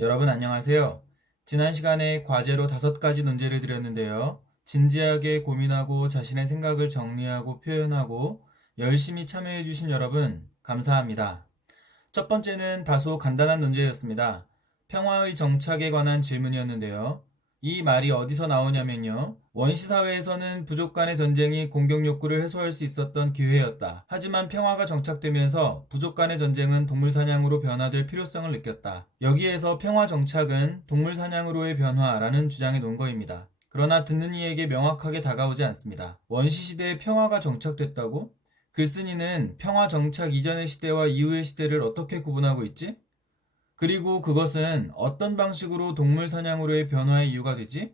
여러분 안녕하세요. 지난 시간에 과제로 5가지 논제를 드렸는데요. 진지하게 고민하고 자신의 생각을 정리하고 표현하고 열심히 참여해 주신 여러분 감사합니다. 첫 번째는 다소 간단한 논제였습니다. 평화의 정착에 관한 질문이었는데요. 이 말이 어디서 나오냐면요. 원시사회에서는 부족 간의 전쟁이 공격 욕구를 해소할 수 있었던 기회였다. 하지만 평화가 정착되면서 부족 간의 전쟁은 동물 사냥으로 변화될 필요성을 느꼈다. 여기에서 평화 정착은 동물 사냥으로의 변화라는 주장의 논거입니다. 그러나 듣는 이에게 명확하게 다가오지 않습니다. 원시시대에 평화가 정착됐다고? 글쓴이는 평화 정착 이전의 시대와 이후의 시대를 어떻게 구분하고 있지? 그리고 그것은 어떤 방식으로 동물 사냥으로의 변화의 이유가 되지?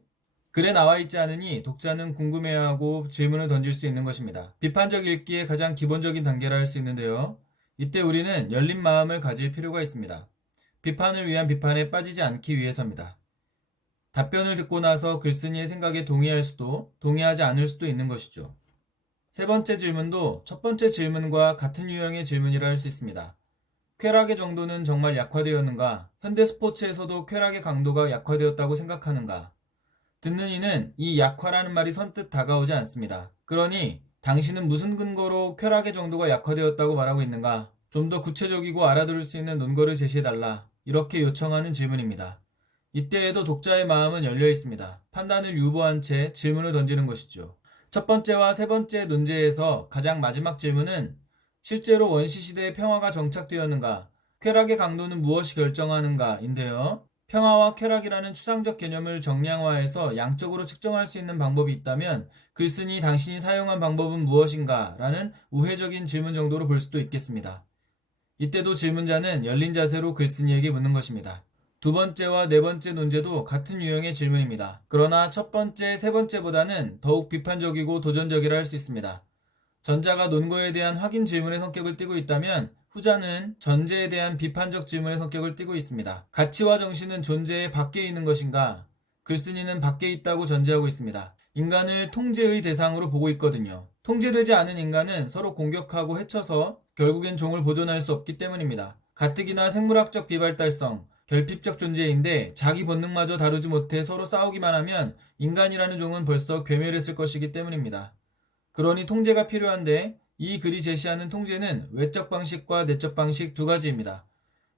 글에 나와 있지 않으니 독자는 궁금해하고 질문을 던질 수 있는 것입니다. 비판적 읽기의 가장 기본적인 단계라 할 수 있는데요. 이때 우리는 열린 마음을 가질 필요가 있습니다. 비판을 위한 비판에 빠지지 않기 위해서입니다. 답변을 듣고 나서 글쓴이의 생각에 동의할 수도 동의하지 않을 수도 있는 것이죠. 세 번째 질문도 첫 번째 질문과 같은 유형의 질문이라 할 수 있습니다. 쾌락의 정도는 정말 약화되었는가? 현대 스포츠에서도 쾌락의 강도가 약화되었다고 생각하는가? 듣는 이는 이 약화라는 말이 선뜻 다가오지 않습니다. 그러니 당신은 무슨 근거로 쾌락의 정도가 약화되었다고 말하고 있는가? 좀 더 구체적이고 알아들을 수 있는 논거를 제시해달라. 이렇게 요청하는 질문입니다. 이때에도 독자의 마음은 열려 있습니다. 판단을 유보한 채 질문을 던지는 것이죠. 첫 번째와 세 번째 논제에서 가장 마지막 질문은 실제로 원시시대의 평화가 정착되었는가? 쾌락의 강도는 무엇이 결정하는가? 인데요. 평화와 쾌락이라는 추상적 개념을 정량화해서 양적으로 측정할 수 있는 방법이 있다면 글쓴이 당신이 사용한 방법은 무엇인가? 라는 우회적인 질문 정도로 볼 수도 있겠습니다. 이때도 질문자는 열린 자세로 글쓴이에게 묻는 것입니다. 두 번째와 네 번째 논제도 같은 유형의 질문입니다. 그러나 첫 번째, 세 번째보다는 더욱 비판적이고 도전적이라 할 수 있습니다. 전자가 논거에 대한 확인 질문의 성격을 띠고 있다면 후자는 전제에 대한 비판적 질문의 성격을 띠고 있습니다. 가치와 정신은 존재의 밖에 있는 것인가? 글쓴이는 밖에 있다고 전제하고 있습니다. 인간을 통제의 대상으로 보고 있거든요. 통제되지 않은 인간은 서로 공격하고 해쳐서 결국엔 종을 보존할 수 없기 때문입니다. 가뜩이나 생물학적 비발달성, 결핍적 존재인데 자기 본능마저 다루지 못해 서로 싸우기만 하면 인간이라는 종은 벌써 괴멸했을 것이기 때문입니다. 그러니 통제가 필요한데 이 글이 제시하는 통제는 외적 방식과 내적 방식 두 가지입니다.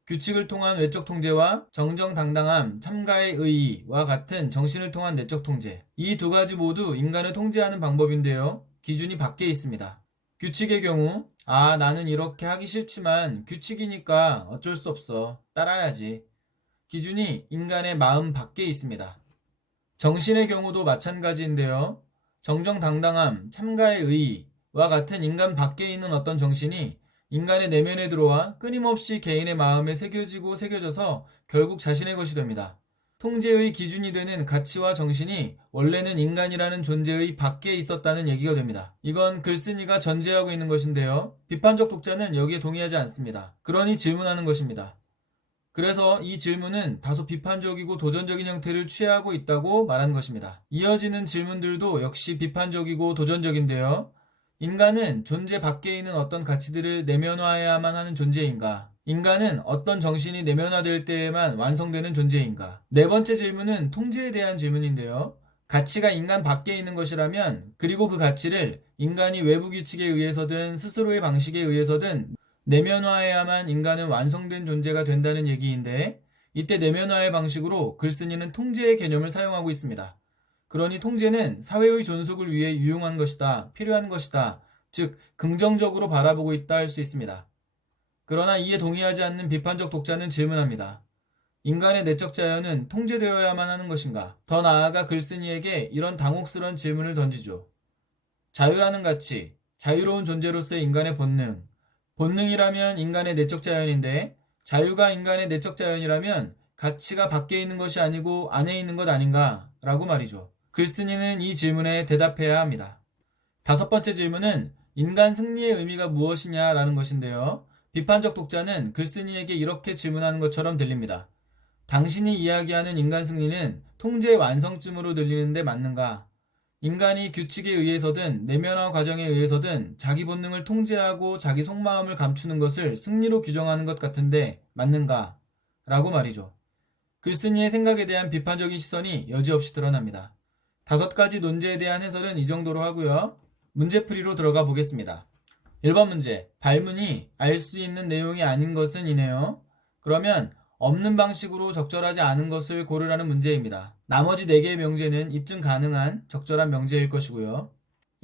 규칙을 통한 외적 통제와 정정당당함, 참가의 의의와 같은 정신을 통한 내적 통제. 이 두 가지 모두 인간을 통제하는 방법인데요. 기준이 밖에 있습니다. 규칙의 경우, 나는 이렇게 하기 싫지만 규칙이니까 어쩔 수 없어. 따라야지. 기준이 인간의 마음 밖에 있습니다. 정신의 경우도 마찬가지인데요. 정정당당함, 참가의 의의와 같은 인간 밖에 있는 어떤 정신이 인간의 내면에 들어와 끊임없이 개인의 마음에 새겨지고 새겨져서 결국 자신의 것이 됩니다. 통제의 기준이 되는 가치와 정신이 원래는 인간이라는 존재의 밖에 있었다는 얘기가 됩니다. 이건 글쓴이가 전제하고 있는 것인데요. 비판적 독자는 여기에 동의하지 않습니다. 그러니 질문하는 것입니다. 그래서 이 질문은 다소 비판적이고 도전적인 형태를 취하고 있다고 말한 것입니다. 이어지는 질문들도 역시 비판적이고 도전적인데요. 인간은 존재 밖에 있는 어떤 가치들을 내면화해야만 하는 존재인가? 인간은 어떤 정신이 내면화될 때에만 완성되는 존재인가? 네 번째 질문은 통제에 대한 질문인데요. 가치가 인간 밖에 있는 것이라면 그리고 그 가치를 인간이 외부 규칙에 의해서든 스스로의 방식에 의해서든 내면화해야만 인간은 완성된 존재가 된다는 얘기인데 이때 내면화의 방식으로 글쓴이는 통제의 개념을 사용하고 있습니다. 그러니 통제는 사회의 존속을 위해 유용한 것이다, 필요한 것이다, 즉 긍정적으로 바라보고 있다 할 수 있습니다. 그러나 이에 동의하지 않는 비판적 독자는 질문합니다. 인간의 내적 자연은 통제되어야만 하는 것인가? 더 나아가 글쓴이에게 이런 당혹스러운 질문을 던지죠. 자유라는 가치, 자유로운 존재로서의 인간의 본능, 본능이라면 인간의 내적 자연인데 자유가 인간의 내적 자연이라면 가치가 밖에 있는 것이 아니고 안에 있는 것 아닌가? 라고 말이죠. 글쓴이는 이 질문에 대답해야 합니다. 다섯 번째 질문은 인간 승리의 의미가 무엇이냐 라는 것인데요. 비판적 독자는 글쓴이에게 이렇게 질문하는 것처럼 들립니다. 당신이 이야기하는 인간 승리는 통제의 완성쯤으로 들리는데 맞는가? 인간이 규칙에 의해서든 내면화 과정에 의해서든 자기 본능을 통제하고 자기 속마음을 감추는 것을 승리로 규정하는 것 같은데 맞는가? 라고 말이죠. 글쓴이의 생각에 대한 비판적인 시선이 여지없이 드러납니다. 5가지 논제에 대한 해설은 이 정도로 하고요. 문제풀이로 들어가 보겠습니다. 1번 문제, 발문이 알 수 있는 내용이 아닌 것은 이네요. 그러면 없는 방식으로 적절하지 않은 것을 고르라는 문제입니다. 나머지 4개의 명제는 입증 가능한 적절한 명제일 것이고요.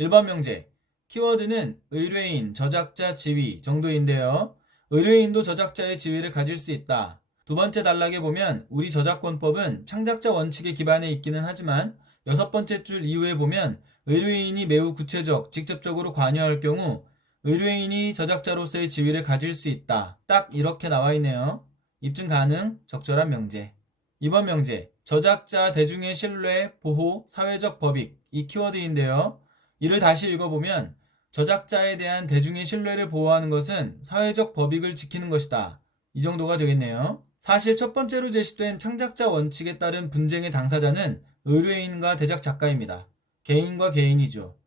1번 명제, 키워드는 의뢰인, 저작자, 지위 정도인데요. 의뢰인도 저작자의 지위를 가질 수 있다. 두 번째 단락에 보면 우리 저작권법은 창작자 원칙에 기반해 있기는 하지만 6번째 줄 이후에 보면 의뢰인이 매우 구체적, 직접적으로 관여할 경우 의뢰인이 저작자로서의 지위를 가질 수 있다. 딱 이렇게 나와 있네요. 입증 가능, 적절한 명제. 2번 명제, 저작자, 대중의 신뢰, 보호, 사회적 법익 이 키워드인데요. 이를 다시 읽어보면 저작자에 대한 대중의 신뢰를 보호하는 것은 사회적 법익을 지키는 것이다. 이 정도가 되겠네요. 사실 첫 번째로 제시된 창작자 원칙에 따른 분쟁의 당사자는 의뢰인과 대작 작가입니다. 개인과 개인이죠.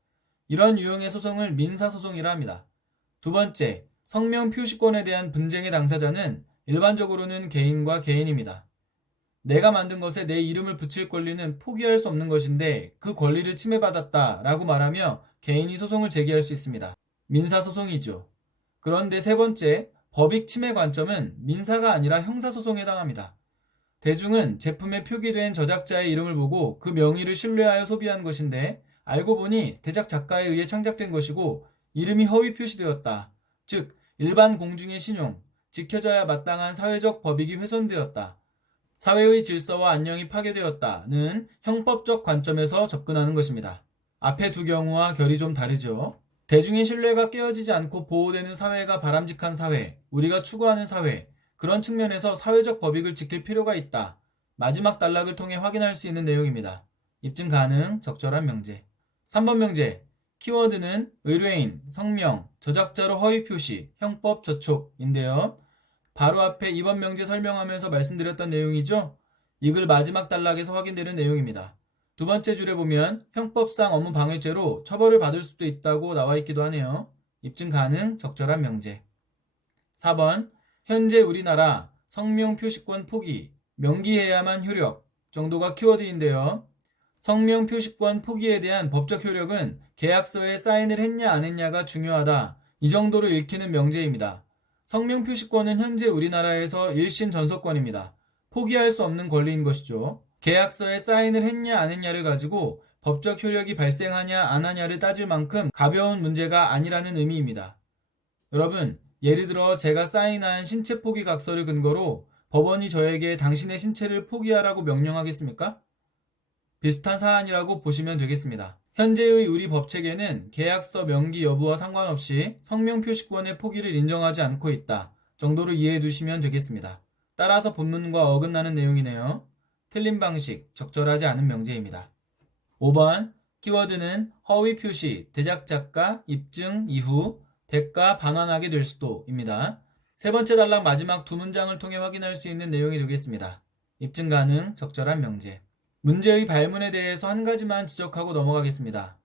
이런 유형의 소송을 민사소송이라 합니다. 두 번째, 성명 표시권에 대한 분쟁의 당사자는 일반적으로는 개인과 개인입니다. 내가 만든 것에 내 이름을 붙일 권리는 포기할 수 없는 것인데 그 권리를 침해받았다 라고 말하며 개인이 소송을 제기할 수 있습니다. 민사소송이죠. 그런데 세 번째, 법익 침해 관점은 민사가 아니라 형사소송에 해당합니다. 대중은 제품에 표기된 저작자의 이름을 보고 그 명의를 신뢰하여 소비한 것인데 알고 보니 대작 작가에 의해 창작된 것이고 이름이 허위 표시되었다. 즉 일반 공중의 신용, 지켜져야 마땅한 사회적 법익이 훼손되었다. 사회의 질서와 안녕이 파괴되었다는 형법적 관점에서 접근하는 것입니다. 앞의 두 경우와 결이 좀 다르죠. 대중의 신뢰가 깨어지지 않고 보호되는 사회가 바람직한 사회, 우리가 추구하는 사회, 그런 측면에서 사회적 법익을 지킬 필요가 있다. 마지막 단락을 통해 확인할 수 있는 내용입니다. 입증 가능, 적절한 명제. 3번 명제, 키워드는 의뢰인, 성명, 저작자로 허위 표시, 형법 저촉인데요. 바로 앞에 2번 명제 설명하면서 말씀드렸던 내용이죠. 이 글 마지막 단락에서 확인되는 내용입니다. 두 번째 줄에 보면 형법상 업무방해죄로 처벌을 받을 수도 있다고 나와 있기도 하네요. 입증 가능, 적절한 명제. 4번, 현재 우리나라 성명 표시권 포기, 명기해야만 효력 정도가 키워드인데요. 성명 표시권 포기에 대한 법적 효력은 계약서에 사인을 했냐 안 했냐가 중요하다. 이 정도로 읽히는 명제입니다. 성명 표시권은 현재 우리나라에서 1심 전속권입니다. 포기할 수 없는 권리인 것이죠. 계약서에 사인을 했냐 안 했냐를 가지고 법적 효력이 발생하냐 안 하냐를 따질 만큼 가벼운 문제가 아니라는 의미입니다. 여러분, 예를 들어 제가 사인한 신체 포기 각서를 근거로 법원이 저에게 당신의 신체를 포기하라고 명령하겠습니까? 비슷한 사안이라고 보시면 되겠습니다. 현재의 우리 법체계는 계약서 명기 여부와 상관없이 성명 표시권의 포기를 인정하지 않고 있다 정도로 이해해 두시면 되겠습니다. 따라서 본문과 어긋나는 내용이네요. 틀린 방식, 적절하지 않은 명제입니다. 5번, 키워드는 허위 표시, 대작 작가, 입증 이후 대가 반환하게 될 수도입니다. 세 번째 단락 마지막 두 문장을 통해 확인할 수 있는 내용이 되겠습니다. 입증 가능, 적절한 명제. 문제의 발문에 대해서 한 가지만 지적하고 넘어가겠습니다.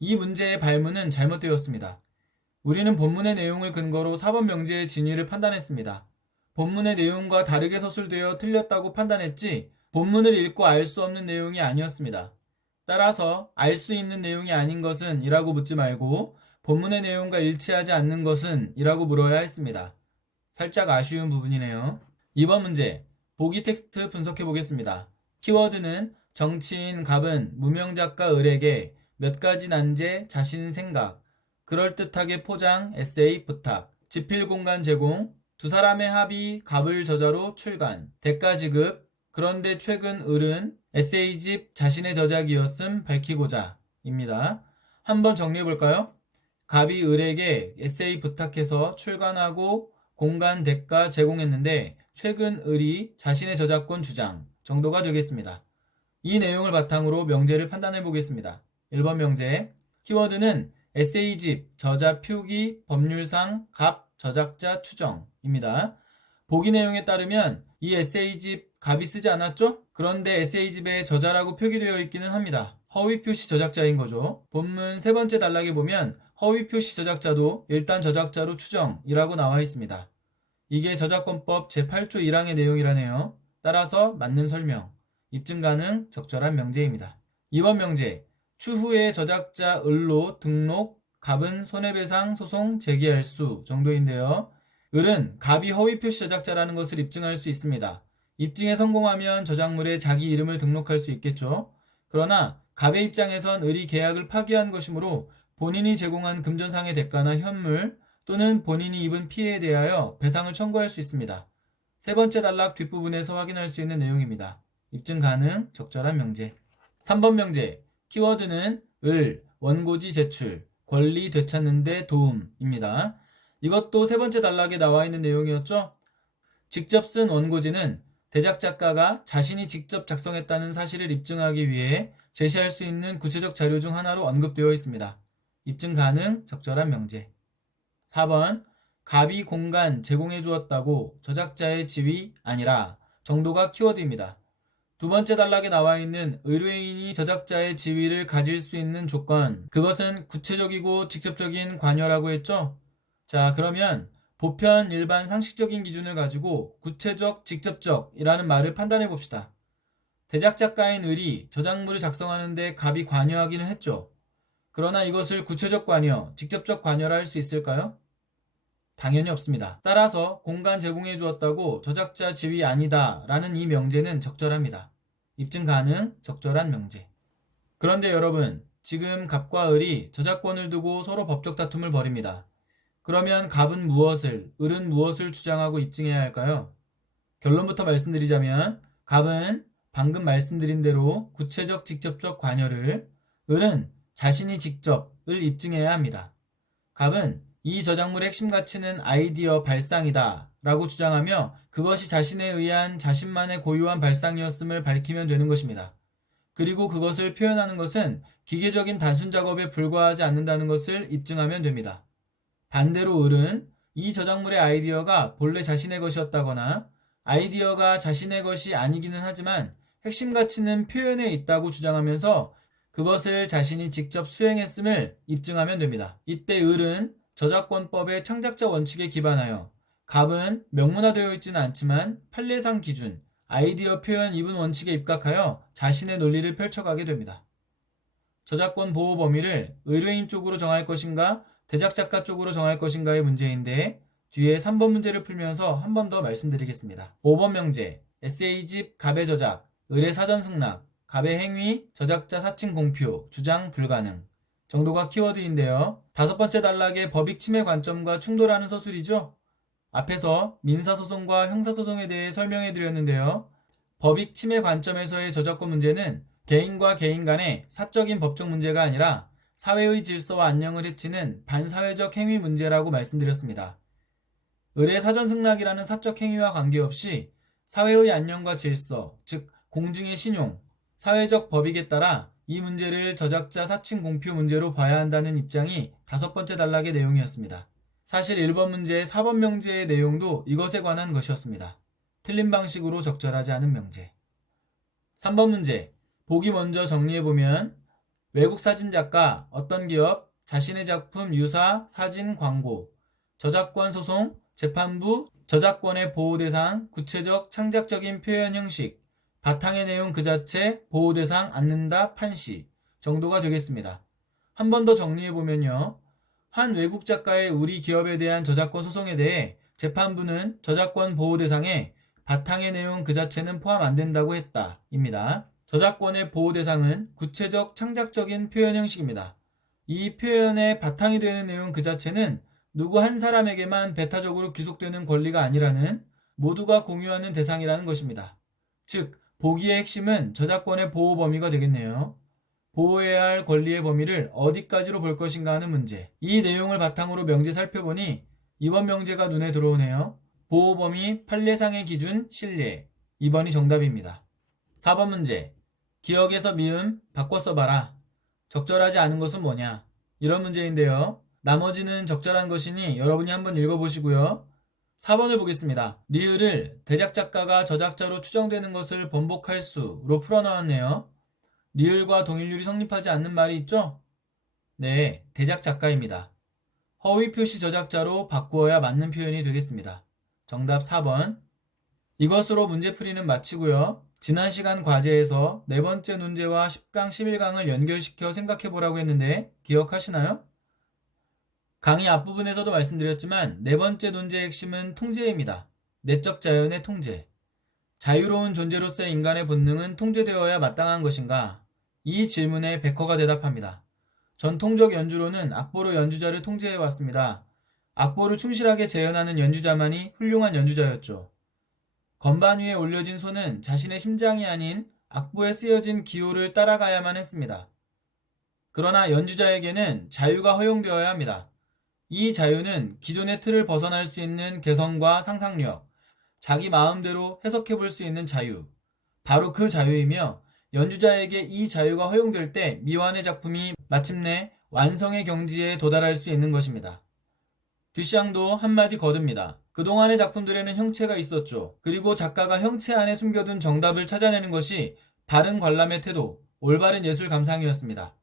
이 문제의 발문은 잘못되었습니다. 우리는 본문의 내용을 근거로 4번 명제의 진위를 판단했습니다. 본문의 내용과 다르게 서술되어 틀렸다고 판단했지 본문을 읽고 알 수 없는 내용이 아니었습니다. 따라서 알 수 있는 내용이 아닌 것은 이라고 묻지 말고 본문의 내용과 일치하지 않는 것은 이라고 물어야 했습니다. 살짝 아쉬운 부분이네요. 2번 문제, 보기 텍스트 분석해 보겠습니다. 키워드는 정치인 갑은 무명작가 을에게 몇 가지 난제, 자신 생각, 그럴듯하게 포장, 에세이 부탁, 지필 공간 제공, 두 사람의 합의, 갑을 저자로 출간, 대가 지급, 그런데 최근 을은 에세이집 자신의 저작이었음 밝히고자 입니다. 한번 정리해 볼까요? 갑이 을에게 에세이 부탁해서 출간하고 공간 대가 제공했는데 최근 을이 자신의 저작권 주장 정도가 되겠습니다. 이 내용을 바탕으로 명제를 판단해 보겠습니다. 1번 명제, 키워드는 에세이집, 저자 표기, 법률상, 갑, 저작자 추정입니다. 보기 내용에 따르면 이 에세이집 갑이 쓰지 않았죠? 그런데 에세이집에 저자라고 표기되어 있기는 합니다. 허위 표시 저작자인 거죠. 본문 세 번째 단락에 보면 허위 표시 저작자도 일단 저작자로 추정이라고 나와 있습니다. 이게 저작권법 제8조 1항의 내용이라네요. 따라서 맞는 설명, 입증 가능 적절한 명제입니다. 2번 명제, 추후에 저작자 을로 등록, 갑은 손해배상 소송 제기할 수 정도인데요. 을은 갑이 허위 표시 저작자라는 것을 입증할 수 있습니다. 입증에 성공하면 저작물에 자기 이름을 등록할 수 있겠죠. 그러나 갑의 입장에선 을이 계약을 파기한 것이므로 본인이 제공한 금전상의 대가나 현물 또는 본인이 입은 피해에 대하여 배상을 청구할 수 있습니다. 세 번째 단락 뒷부분에서 확인할 수 있는 내용입니다. 입증 가능, 적절한 명제. 3번 명제, 키워드는 을, 원고지 제출, 권리 되찾는 데 도움입니다. 이것도 세 번째 단락에 나와 있는 내용이었죠? 직접 쓴 원고지는 대작 작가가 자신이 직접 작성했다는 사실을 입증하기 위해 제시할 수 있는 구체적 자료 중 하나로 언급되어 있습니다. 입증 가능, 적절한 명제. 4번, 갑이 공간 제공해 주었다고 저작자의 지위 아니라 정도가 키워드입니다. 두 번째 단락에 나와 있는 의뢰인이 저작자의 지위를 가질 수 있는 조건, 그것은 구체적이고 직접적인 관여라고 했죠? 자, 그러면 보편, 일반, 상식적인 기준을 가지고 구체적, 직접적이라는 말을 판단해 봅시다. 대작 작가인 을이 저작물을 작성하는데 갑이 관여하기는 했죠. 그러나 이것을 구체적 관여, 직접적 관여라 할 수 있을까요? 당연히 없습니다. 따라서 공간 제공해 주었다고 저작자 지위 아니다 라는 이 명제는 적절합니다. 입증 가능, 적절한 명제. 그런데 여러분, 지금 갑과 을이 저작권을 두고 서로 법적 다툼을 벌입니다. 그러면 갑은 무엇을, 을은 무엇을 주장하고 입증해야 할까요? 결론부터 말씀드리자면 갑은 방금 말씀드린 대로 구체적, 직접적 관여를, 을은 자신이 직접을 입증해야 합니다. 갑은 이 저작물의 핵심 가치는 아이디어 발상이다 라고 주장하며 그것이 자신에 의한 자신만의 고유한 발상이었음을 밝히면 되는 것입니다. 그리고 그것을 표현하는 것은 기계적인 단순 작업에 불과하지 않는다는 것을 입증하면 됩니다. 반대로 을은 이 저작물의 아이디어가 본래 자신의 것이었다거나 아이디어가 자신의 것이 아니기는 하지만 핵심 가치는 표현에 있다고 주장하면서 그것을 자신이 직접 수행했음을 입증하면 됩니다. 이때 을은 저작권법의 창작자 원칙에 기반하여 갑은 명문화되어 있지는 않지만 판례상 기준, 아이디어 표현 이분 원칙에 입각하여 자신의 논리를 펼쳐가게 됩니다. 저작권 보호 범위를 의뢰인 쪽으로 정할 것인가 대작 작가 쪽으로 정할 것인가의 문제인데 뒤에 3번 문제를 풀면서 한 번 더 말씀드리겠습니다. 5번 명제, 에세이집 갑의 저작, 을의 사전 승낙, 갑의 행위, 저작자 사칭 공표, 주장 불가능 정도가 키워드인데요. 다섯 번째 단락의 법익 침해 관점과 충돌하는 서술이죠. 앞에서 민사소송과 형사소송에 대해 설명해 드렸는데요. 법익 침해 관점에서의 저작권 문제는 개인과 개인 간의 사적인 법적 문제가 아니라 사회의 질서와 안녕을 해치는 반사회적 행위 문제라고 말씀드렸습니다. 을의 사전 승낙이라는 사적 행위와 관계없이 사회의 안녕과 질서, 즉 공증의 신용, 사회적 법익에 따라 이 문제를 저작자 사칭 공표 문제로 봐야 한다는 입장이 다섯 번째 단락의 내용이었습니다. 사실 1번 문제의 4번 명제의 내용도 이것에 관한 것이었습니다. 틀린 방식으로 적절하지 않은 명제. 3번 문제, 보기 먼저 정리해보면 외국 사진작가, 어떤 기업, 자신의 작품 유사, 사진, 광고, 저작권 소송, 재판부, 저작권의 보호 대상, 구체적, 창작적인 표현 형식, 바탕의 내용 그 자체, 보호 대상, 않는다, 판시 정도가 되겠습니다. 한 번 더 정리해보면요. 한 외국 작가의 우리 기업에 대한 저작권 소송에 대해 재판부는 저작권 보호 대상에 바탕의 내용 그 자체는 포함 안 된다고 했다 입니다. 저작권의 보호 대상은 구체적 창작적인 표현 형식입니다. 이 표현의 바탕이 되는 내용 그 자체는 누구 한 사람에게만 배타적으로 귀속되는 권리가 아니라는 모두가 공유하는 대상이라는 것입니다. 즉, 보기의 핵심은 저작권의 보호 범위가 되겠네요. 보호해야 할 권리의 범위를 어디까지로 볼 것인가 하는 문제. 이 내용을 바탕으로 명제 살펴보니 이번 명제가 눈에 들어오네요. 보호 범위 판례상의 기준 신뢰. 2번이 정답입니다. 4번 문제. 기억에서 미음 바꿔 써봐라. 적절하지 않은 것은 뭐냐? 이런 문제인데요. 나머지는 적절한 것이니 여러분이 한번 읽어보시고요. 4번을 보겠습니다. 리을을 대작 작가가 저작자로 추정되는 것을 번복할 수로 풀어나왔네요. 리을과 동일률이 성립하지 않는 말이 있죠? 네, 대작 작가입니다. 허위 표시 저작자로 바꾸어야 맞는 표현이 되겠습니다. 정답 4번. 이것으로 문제풀이는 마치고요. 지난 시간 과제에서 네 번째 논제와 10강, 11강을 연결시켜 생각해 보라고 했는데 기억하시나요? 강의 앞부분에서도 말씀드렸지만 네 번째 논제의 핵심은 통제입니다. 내적 자연의 통제. 자유로운 존재로서의 인간의 본능은 통제되어야 마땅한 것인가? 이 질문에 베커가 대답합니다. 전통적 연주로는 악보로 연주자를 통제해 왔습니다. 악보를 충실하게 재현하는 연주자만이 훌륭한 연주자였죠. 건반 위에 올려진 손은 자신의 심장이 아닌 악보에 쓰여진 기호를 따라가야만 했습니다. 그러나 연주자에게는 자유가 허용되어야 합니다. 이 자유는 기존의 틀을 벗어날 수 있는 개성과 상상력, 자기 마음대로 해석해 볼 수 있는 자유, 바로 그 자유이며 연주자에게 이 자유가 허용될 때 미완의 작품이 마침내 완성의 경지에 도달할 수 있는 것입니다. 듀샹도 한마디 거듭니다. 그동안의 작품들에는 형체가 있었죠. 그리고 작가가 형체 안에 숨겨둔 정답을 찾아내는 것이 바른 관람의 태도, 올바른 예술 감상이었습니다.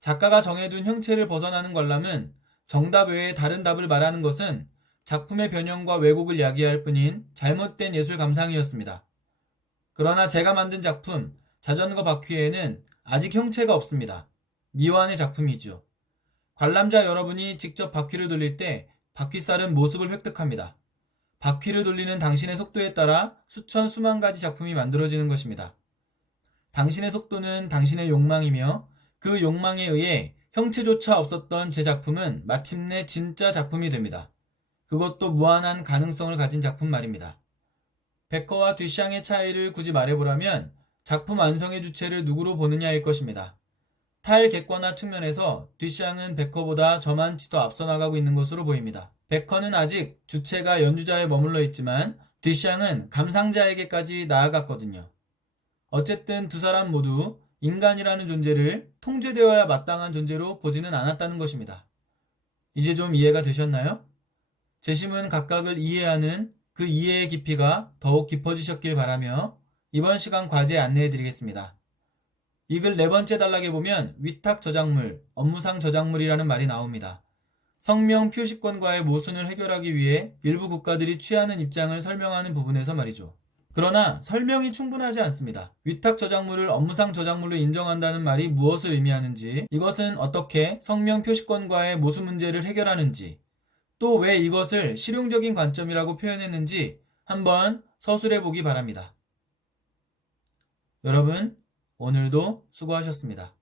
작가가 정해둔 형체를 벗어나는 관람은 정답 외에 다른 답을 말하는 것은 작품의 변형과 왜곡을 야기할 뿐인 잘못된 예술 감상이었습니다. 그러나 제가 만든 작품 자전거 바퀴에는 아직 형체가 없습니다. 미완의 작품이죠. 관람자 여러분이 직접 바퀴를 돌릴 때 바퀴살은 모습을 획득합니다. 바퀴를 돌리는 당신의 속도에 따라 수천 수만 가지 작품이 만들어지는 것입니다. 당신의 속도는 당신의 욕망이며 그 욕망에 의해 형체조차 없었던 제 작품은 마침내 진짜 작품이 됩니다. 그것도 무한한 가능성을 가진 작품 말입니다. 베커와 듀샹의 차이를 굳이 말해보라면 작품 완성의 주체를 누구로 보느냐일 것입니다. 탈객관화 측면에서 듀샹은 베커보다 저만치 더 앞서 나가고 있는 것으로 보입니다. 베커는 아직 주체가 연주자에 머물러 있지만 듀샹은 감상자에게까지 나아갔거든요. 어쨌든 두 사람 모두 인간이라는 존재를 통제되어야 마땅한 존재로 보지는 않았다는 것입니다. 이제 좀 이해가 되셨나요? 재심은 각각을 이해하는 그 이해의 깊이가 더욱 깊어지셨길 바라며 이번 시간 과제 안내해 드리겠습니다. 이 글 네 번째 단락에 보면 위탁 저작물, 업무상 저작물이라는 말이 나옵니다. 성명 표시권과의 모순을 해결하기 위해 일부 국가들이 취하는 입장을 설명하는 부분에서 말이죠. 그러나 설명이 충분하지 않습니다. 위탁 저작물을 업무상 저작물로 인정한다는 말이 무엇을 의미하는지, 이것은 어떻게 성명 표시권과의 모순 문제를 해결하는지, 또 왜 이것을 실용적인 관점이라고 표현했는지 한번 서술해 보기 바랍니다. 여러분, 오늘도 수고하셨습니다.